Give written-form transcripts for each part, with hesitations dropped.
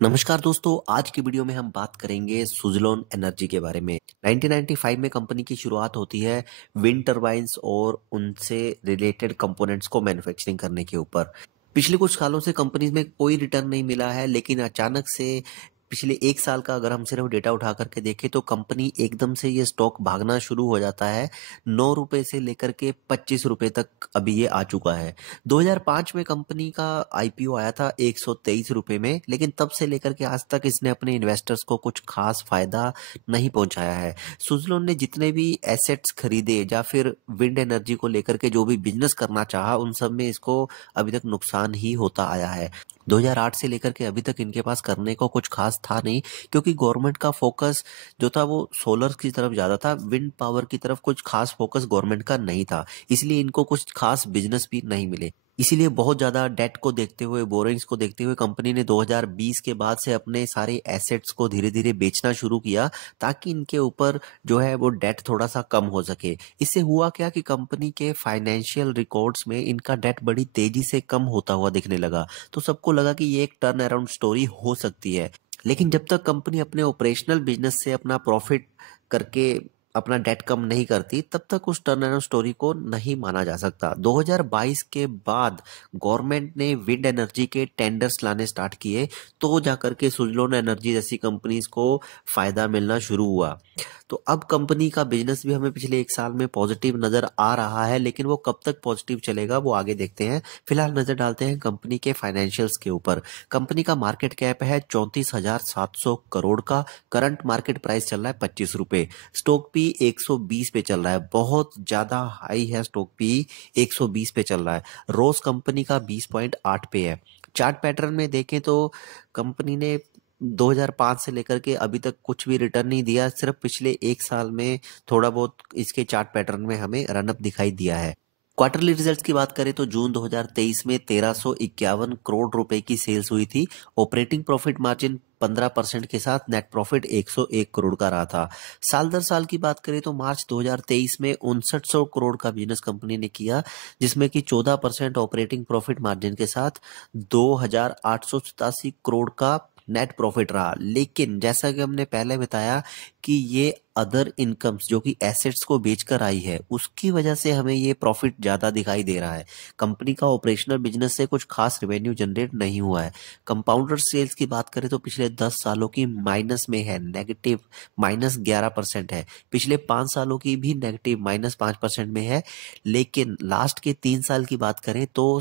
नमस्कार दोस्तों, आज की वीडियो में हम बात करेंगे सुज़लोन एनर्जी के बारे में। 1995 में कंपनी की शुरुआत होती है विंड टरबाइन्स और उनसे रिलेटेड कंपोनेंट्स को मैन्युफैक्चरिंग करने के ऊपर। पिछले कुछ सालों से कंपनी में कोई रिटर्न नहीं मिला है, लेकिन अचानक से पिछले 1 साल का अगर हम सिर्फ डेटा उठा करके देखें तो कंपनी एकदम से ये स्टॉक भागना शुरू हो जाता है। ₹9 से लेकर के ₹25 तक अभी ये आ चुका है। 2005 में कंपनी का आईपीओ आया था ₹123 में, लेकिन तब से लेकर के आज तक इसने अपने इन्वेस्टर्स को कुछ खास फायदा नहीं पहुंचाया है। सुज़लोन ने जितने भी एसेट्स खरीदे या फिर विंड एनर्जी को लेकर के जो भी बिजनेस करना चाहा, उन सब में इसको अभी तक नुकसान ही होता आया है। 2008 से लेकर के अभी तक इनके पास करने को कुछ खास था नहीं, क्योंकि गवर्नमेंट का फोकस जो था वो सोलर की तरफ ज़्यादा था। विंड पावर की तरफ कुछ खास फोकस गवर्नमेंट का नहीं था, इसलिए इनको कुछ खास बिजनेस भी नहीं मिले। इसीलिए बहुत ज़्यादा डेट को देखते हुए, बोरिंग्स को देखते हुए कंपनी ने 2020 के बाद से अपने सारे एसेट्स को धीरे धीरे बेचना शुरू किया, ताकि इनके ऊपर जो है वो डेट थोड़ा सा कम हो सके। इससे हुआ क्या कि कंपनी के फाइनेंशियल रिकॉर्ड्स में इनका डेट बड़ी तेजी से कम होता हुआ दिखने लगा। तो सबको लगा कि ये एक टर्न अराउंड स्टोरी हो सकती है। लेकिन जब तक कंपनी अपने ऑपरेशनल बिजनेस से अपना प्रॉफिट करके अपना डेट कम नहीं करती, तब तक उस टर्न अराउंड स्टोरी को नहीं माना जा सकता। 2022 के बाद गवर्नमेंट ने विंड एनर्जी के टेंडर्स लाने स्टार्ट किए, तो जाकर के सुज़लोन एनर्जी जैसी कंपनीज को फायदा मिलना शुरू हुआ। तो अब कंपनी का बिजनेस भी हमें पिछले 1 साल में पॉजिटिव नजर आ रहा है, लेकिन वो कब तक पॉजिटिव चलेगा वो आगे देखते हैं। फिलहाल नजर डालते हैं कंपनी के फाइनेंशियल्स के ऊपर। कंपनी का मार्केट कैप है 34,700 करोड़ का। करंट मार्केट प्राइस चल रहा है ₹25। स्टॉक पी 120 पे चल रहा है, बहुत ज्यादा हाई है। स्टॉक पी 120 पे चल रहा है। रोज कंपनी का 20.8 पे है। चार्ट पैटर्न में देखें तो कंपनी ने 2005 से लेकर के अभी तक कुछ भी रिटर्न नहीं दिया, सिर्फ पिछले 1 साल में थोड़ा बहुत इसके चार्ट पैटर्न में हमें रनअप दिखाई दिया है। क्वार्टरली रिजल्ट्स की बात करें तो जून 2023 में 1351 करोड़ रुपए की सेल्स हुई थी। ऑपरेटिंग प्रॉफिट मार्जिन 15% के साथ नेट प्रॉफिट 101 करोड़ का रहा था। साल दर साल की बात करें तो मार्च 2023 में 5900 करोड़ का बिजनेस कंपनी ने किया, जिसमें कि 14% ऑपरेटिंग प्रॉफिट मार्जिन के साथ 2887 करोड़ का नेट प्रॉफिट रहा। लेकिन जैसा कि हमने पहले बताया कि ये अदर इनकम्स जो कि एसेट्स को बेचकर आई है, उसकी वजह से हमें ये प्रॉफिट ज्यादा दिखाई दे रहा है। कंपनी का ऑपरेशनल बिजनेस से कुछ खास रेवेन्यू जनरेट नहीं हुआ है। कंपाउंडर सेल्स की बात करें तो पिछले 10 सालों की माइनस में है, नेगेटिव -11% है। पिछले 5 सालों की भी नेगेटिव -5% में है। लेकिन लास्ट के 3 साल की बात करें तो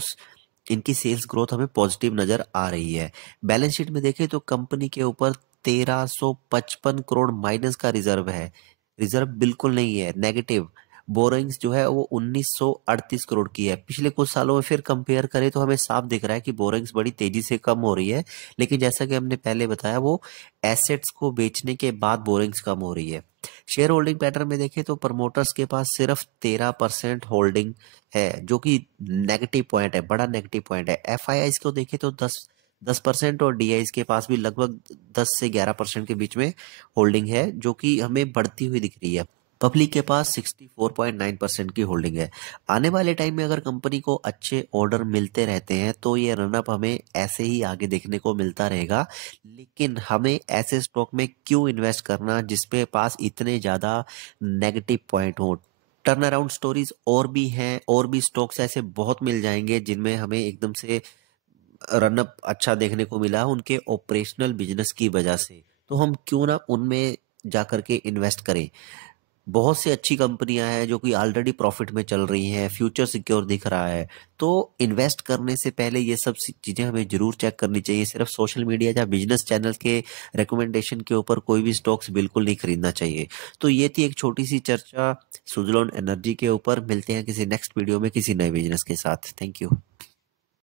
इनकी सेल्स ग्रोथ हमें पॉजिटिव नजर आ रही है। बैलेंस शीट में देखें तो कंपनी के ऊपर 1355 करोड़ माइनस का रिजर्व है। रिजर्व बिल्कुल नहीं है, नेगेटिव। बोरोइंग्स जो है वो 1938 करोड़ की है। पिछले कुछ सालों में फिर कंपेयर करें तो हमें साफ दिख रहा है कि बोरोइंग्स बड़ी तेजी से कम हो रही है, लेकिन जैसा कि हमने पहले बताया वो एसेट्स को बेचने के बाद बोरोइंग्स कम हो रही है। शेयर होल्डिंग पैटर्न में देखें तो प्रमोटर्स के पास सिर्फ 13% होल्डिंग है, जो कि नेगेटिव पॉइंट है, बड़ा नेगेटिव पॉइंट है। एफ को देखें तो 10% और डी के पास भी लगभग 10 से 11% के बीच में होल्डिंग है, जो कि हमें बढ़ती हुई दिख रही है। पब्लिक के पास 64.9% की होल्डिंग है। आने वाले टाइम में अगर कंपनी को अच्छे ऑर्डर मिलते रहते हैं तो ये रनअप हमें ऐसे ही आगे देखने को मिलता रहेगा। लेकिन हमें ऐसे स्टॉक में क्यों इन्वेस्ट करना जिसपे पास इतने ज्यादा नेगेटिव पॉइंट हो। टर्न अराउंड स्टोरीज और भी हैं, और भी स्टॉक्स ऐसे बहुत मिल जाएंगे जिनमें हमें एकदम से रनअप अच्छा देखने को मिला उनके ऑपरेशनल बिजनेस की वजह से। तो हम क्यों ना उनमें जाकर के इन्वेस्ट करें। बहुत सी अच्छी कंपनियां हैं जो कि ऑलरेडी प्रॉफिट में चल रही हैं, फ्यूचर सिक्योर दिख रहा है। तो इन्वेस्ट करने से पहले ये सब चीजें हमें जरूर चेक करनी चाहिए। सिर्फ सोशल मीडिया या बिजनेस चैनल के रिकमेंडेशन के ऊपर कोई भी स्टॉक्स बिल्कुल नहीं खरीदना चाहिए। तो ये थी एक छोटी सी चर्चा सुज़लोन एनर्जी के ऊपर। मिलते हैं किसी नेक्स्ट वीडियो में किसी नए बिजनेस के साथ। Thank you.